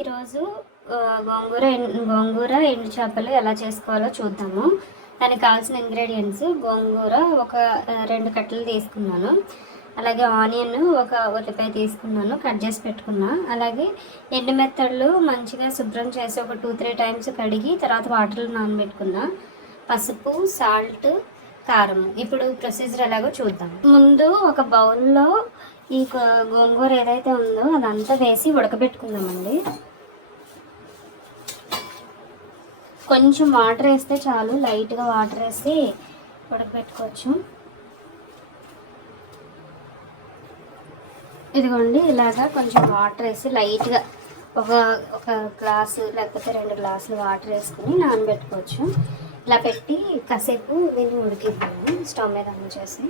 ఈరోజు గోంగూర ఎండు చేపలు ఎలా చేసుకోవాలో చూద్దాము. దానికి కావాల్సిన ఇంగ్రీడియంట్స్: గోంగూర ఒక 2 కట్టలు తీసుకున్నాను, అలాగే ఆనియన్ ఒక ఉల్లిపాయ తీసుకున్నాను, కట్ చేసి పెట్టుకున్నా. అలాగే ఎండు మెత్తళ్ళు మంచిగా శుభ్రం చేసి ఒక 2-3 టైమ్స్ కడిగి తర్వాత వాటర్లో నానబెట్టుకున్నా. పసుపు, సాల్ట్, కారం. ఇప్పుడు ప్రొసీజర్ ఎలాగో చూద్దాం. ముందు ఒక బౌల్లో ఈ గోంగూర ఏదైతే ఉందో అదంతా వేసి ఉడకబెట్టుకుందామండి. కొంచెం వాటర్ వేస్తే చాలు, లైట్గా వాటర్ వేసి ఉడకబెట్టుకోవచ్చు. ఇదిగోండి, ఇలాగా కొంచెం వాటర్ వేసి లైట్గా ఒక గ్లాసు లేకపోతే 2 గ్లాసులు వాటర్ వేసుకుని నానబెట్టుకోవచ్చు. ఇలా పెట్టి కాసేపు దీన్ని ఉడికిద్దాము స్టవ్ మీద ఆన్ చేసి.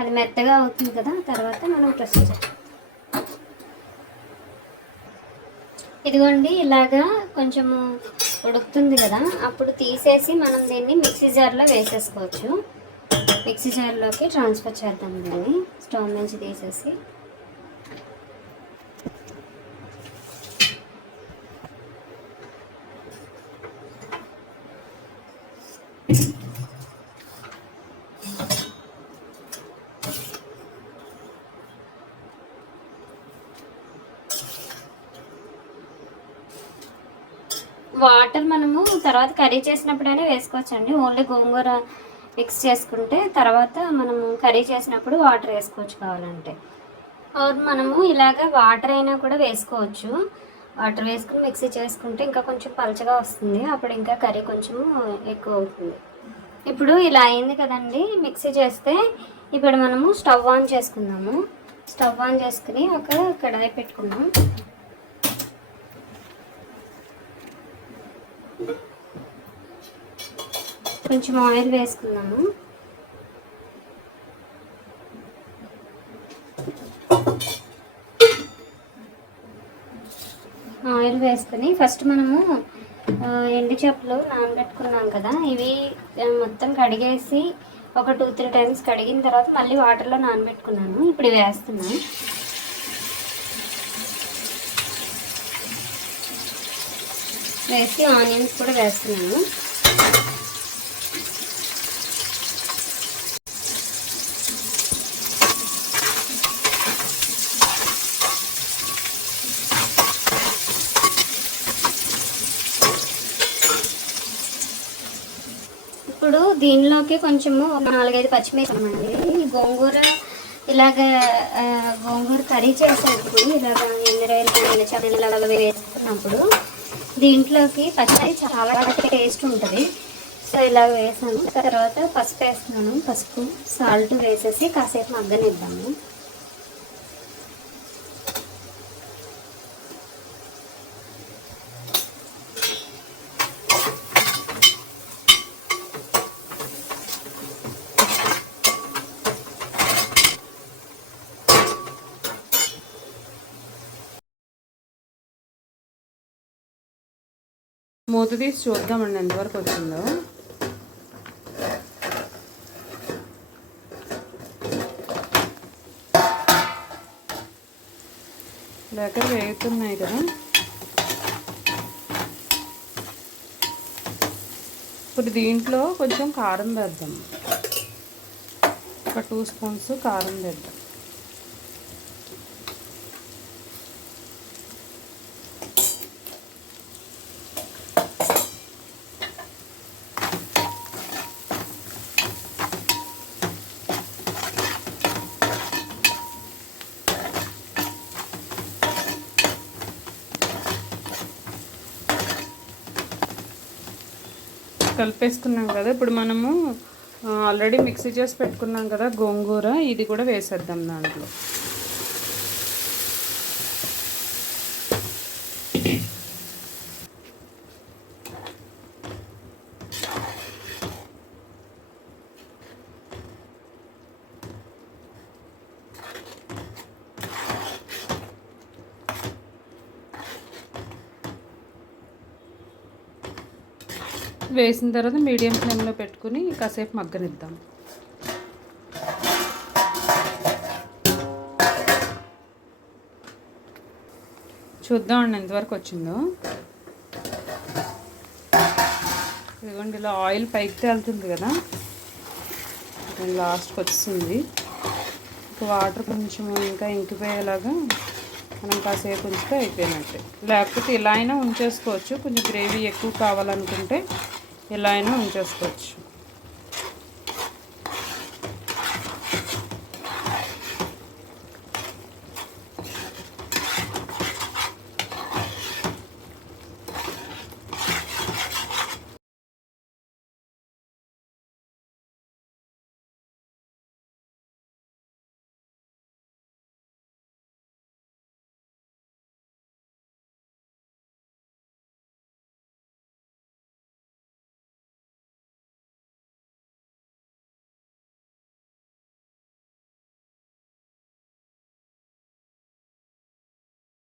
అది మెత్తగా అవుతుంది కదా, తర్వాత మనం ప్రొసీజర్. ఇదిగోండి, ఇలాగా కొంచెము ఉడుకుతుంది కదా, అప్పుడు తీసేసి మనం దీన్ని మిక్సీ జార్లో వేసేసుకోవచ్చు. మిక్సీ జార్లోకి ట్రాన్స్ఫర్ చేద్దాం దీన్ని స్టవ్ నుంచి తీసేసి. వాటర్ మనము తర్వాత కర్రీ చేసినప్పుడైనా వేసుకోవచ్చండి. ఓన్లీ గోంగూర మిక్స్ చేసుకుంటే తర్వాత మనము కర్రీ చేసినప్పుడు వాటర్ వేసుకోవచ్చు కావాలంటే. మనము ఇలాగ వాటర్ అయినా కూడా వేసుకోవచ్చు. వాటర్ వేసుకుని మిక్సీ చేసుకుంటే ఇంకా కొంచెం పలచగా వస్తుంది, అప్పుడు ఇంకా కర్రీ కొంచెం ఎక్కువ అవుతుంది. ఇప్పుడు ఇలా అయింది కదండి మిక్సీ చేస్తే. ఇప్పుడు మనము స్టవ్ ఆన్ చేసుకుందాము. స్టవ్ ఆన్ చేసుకుని ఒక కడాయి పెట్టుకుందాం. కొంచెం ఆయిల్ వేసుకున్నాము. ఆయిల్ వేసుకుని ఫస్ట్ మనము ఎండు చేపలు నానబెట్టుకున్నాం కదా, ఇవి మొత్తం కడిగేసి ఒక 2-3 టైమ్స్ కడిగిన తర్వాత మళ్ళీ వాటర్లో నానబెట్టుకున్నాను. ఇప్పుడు ఇవి వేస్తున్నాను. వేసి ఆనియన్స్ కూడా వేస్తున్నాను. ఇప్పుడు దీనిలోకి కొంచెము 4-5 పచ్చిమిర్చి అండి. గోంగూర గోంగూర కర్రీ చేసేటప్పుడు ఇలాగ ఎండురాయలు వేసుకున్నప్పుడు దీంట్లోకి పచ్చిమిర్చి చాలా టేస్ట్ ఉంటుంది. సో ఇలా వేసాను. తర్వాత పసుపు వేస్తున్నాను. పసుపు, సాల్ట్ వేసేసి కాసేపు మగ్గనిద్దాము. మూత తీసి చూద్దామండి ఎంతవరకు వచ్చిందో. దగ్గర వేగుతున్నాయి కదా. ఇప్పుడు దీంట్లో కొంచెం కారం వేద్దాం. ఒక 2 స్పూన్స్ కారం వేద్దాం. కలిపేసుకున్నాం కదా. ఇప్పుడు మనము ఆల్రెడీ మిక్సీ చేసి పెట్టుకున్నాం కదా గోంగూర, ఇది కూడా వేసేద్దాం దాంట్లో. వేసిన తర్వాత మీడియం ఫ్లేమ్లో పెట్టుకుని కాసేపు మగ్గనిద్దాం. చూద్దామండి ఎంతవరకు వచ్చిందో. ఇదిగోండి ఇలా ఆయిల్ పైకి తేలుతుంది కదా, లాస్ట్కి వచ్చింది. ఇంకా వాటర్ కొంచెం ఇంకా ఇంకిపోయేలాగా మనం కాసేపు ఉంచితే అయిపోయినట్టే. లేకపోతే ఇలా అయినా ఉంచేసుకోవచ్చు, కొంచెం గ్రేవీ ఎక్కువ కావాలనుకుంటే ఇలా అయినా ఉంచేసుకోవచ్చు.